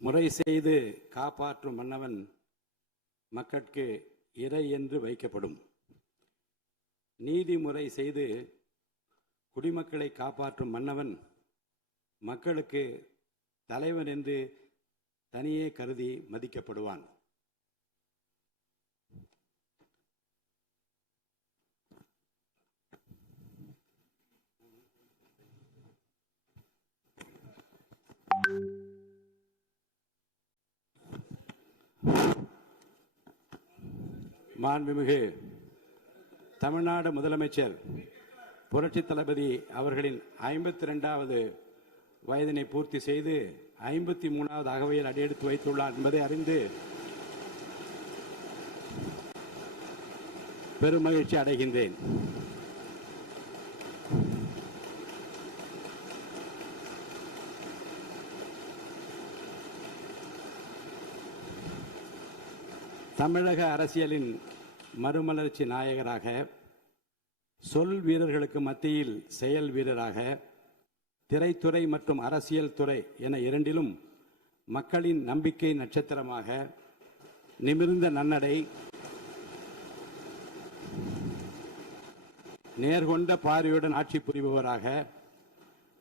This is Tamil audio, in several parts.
முறை செய்து காப்பாற்றும் மன்னவன் மக்கட்கு இறை என்று வைக்கப்படும். நீதிமுறை செய்து குடிமக்களை காப்பாற்றும் மன்னவன் மக்களுக்கு தலைவன் என்று தனியே கருதி மதிக்கப்படுவான். மாண்புமிகு தமிழ்நாடு முதலமைச்சர் புரட்சி தளபதி அவர்களின் 52வது வயதினை பூர்த்தி செய்து 53வது அகவையில் அடியெடுத்து வைத்துள்ளார் என்பதை அறிந்து பெருமகிழ்ச்சி அடைகின்றேன். தமிழக அரசியலின் மறுமலர்ச்சி நாயகராக, சொல் வீரர்களுக்கு மத்தியில் செயல் வீரராக, திரைத்துறை மற்றும் அரசியல் துறை என இரண்டிலும் மக்களின் நம்பிக்கை நட்சத்திரமாக, நிமிர்ந்த நன்னடை, நேர்கொண்ட பார்வையுடன் ஆட்சி புரிபவராக,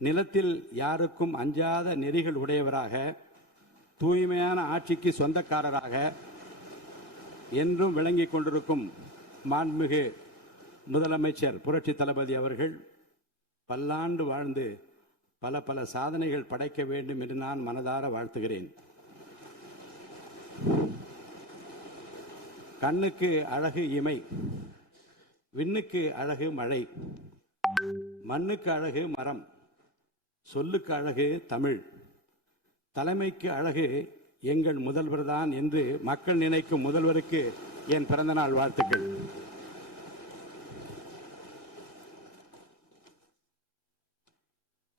நிலத்தில் யாருக்கும் அஞ்சாத நெறிகள் உடையவராக, தூய்மையான ஆட்சிக்கு சொந்தக்காரராக என்றும் விளங்கிக் கொண்டிருக்கும் மாண்புமிகு முதலமைச்சர் புரட்சி தளபதி அவர்கள் பல்லாண்டு வாழ்ந்து பல பல சாதனைகள் படைக்க வேண்டும் என்று நான் மனதார வாழ்த்துகிறேன். கண்ணுக்கு அழகு இமை, விண்ணுக்கு அழகு மழை, மண்ணுக்கு அழகு மரம், சொல்லுக்கு அழகு தமிழ், தலைமைக்கு அழகு எங்கள் முதல்வர் தான் என்று மக்கள் நினைக்கும் முதல்வருக்கு என் பிறந்தநாள் வாழ்த்துக்கள்.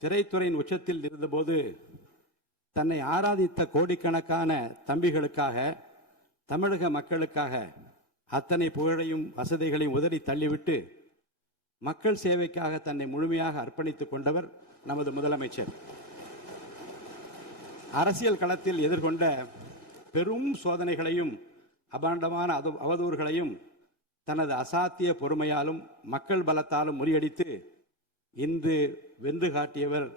திரைத்துறையின் உச்சத்தில் இருந்தபோது தன்னை ஆராதித்த கோடிக்கணக்கான தம்பிகளுக்காக, தமிழக மக்களுக்காக அத்தனை புகழையும் வசதிகளையும் உதறி தள்ளிவிட்டு மக்கள் சேவைக்காக தன்னை முழுமையாக அர்ப்பணித்துக் கொண்டவர் நமது முதலமைச்சர். அரசியல் களத்தில் எதிர்கொண்ட பெரும் சோதனைகளையும் அபாண்டமான அவதூறுகளையும் தனது அசாத்திய பொறுமையாலும் மக்கள் பலத்தாலும் முறியடித்து இன்று வென்று காட்டியவர்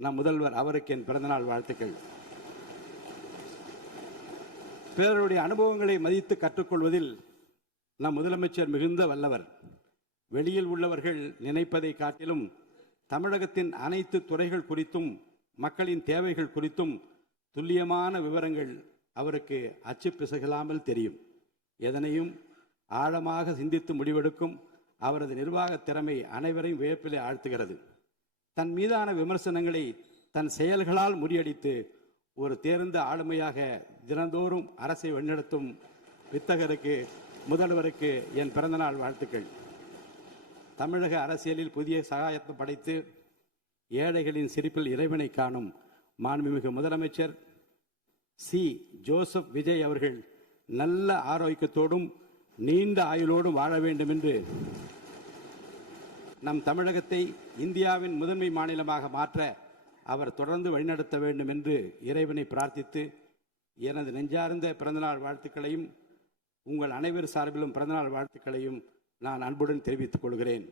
நம் முதல்வர். அவருக்கு என் பிறந்தநாள் வாழ்த்துக்கள். பிறருடைய அனுபவங்களை மதித்து கற்றுக்கொள்வதில் நம் முதலமைச்சர் மிகுந்த வல்லவர். வெளியில் உள்ளவர்கள் நினைப்பதை காட்டிலும் தமிழகத்தின் அனைத்து துறைகள் குறித்தும் மக்களின் தேவைகள் குறித்தும் துல்லியமான விவரங்கள் அவருக்கு அச்சு பிசகலாமல் தெரியும். எதனையும் ஆழமாக சிந்தித்து முடிவெடுக்கும் அவரது நிர்வாக திறமை அனைவரையும் வியப்பிலே ஆழ்த்துகிறது. தன் மீதான விமர்சனங்களை தன் செயல்களால் முறியடித்து ஒரு தேர்ந்த ஆளுமையாக தினந்தோறும் அரசை வழிநடத்தும் வித்தகருக்கு, முதல்வருக்கு என் பிறந்தநாள் வாழ்த்துக்கள். தமிழக அரசியலில் புதிய சகாயத்தை படைத்து ஏழைகளின் சிரிப்பில் இறைவனை காணும் மாண்புமிகு முதலமைச்சர் சி. ஜோசப் விஜய் அவர்கள் நல்ல ஆரோக்கியத்தோடும் நீண்ட ஆயுளோடும் வாழ வேண்டும் என்று, நம் தமிழகத்தை இந்தியாவின் முதன்மை மாநிலமாக மாற்ற அவர் தொடர்ந்து வழிநடத்த வேண்டும் என்று இறைவனை பிரார்த்தித்து எனது நெஞ்சார்ந்த பிறந்தநாள் வாழ்த்துக்களையும் உங்கள் அனைவர் சார்பிலும் பிறந்தநாள் வாழ்த்துக்களையும் நான் அன்புடன் தெரிவித்துக் கொள்கிறேன்.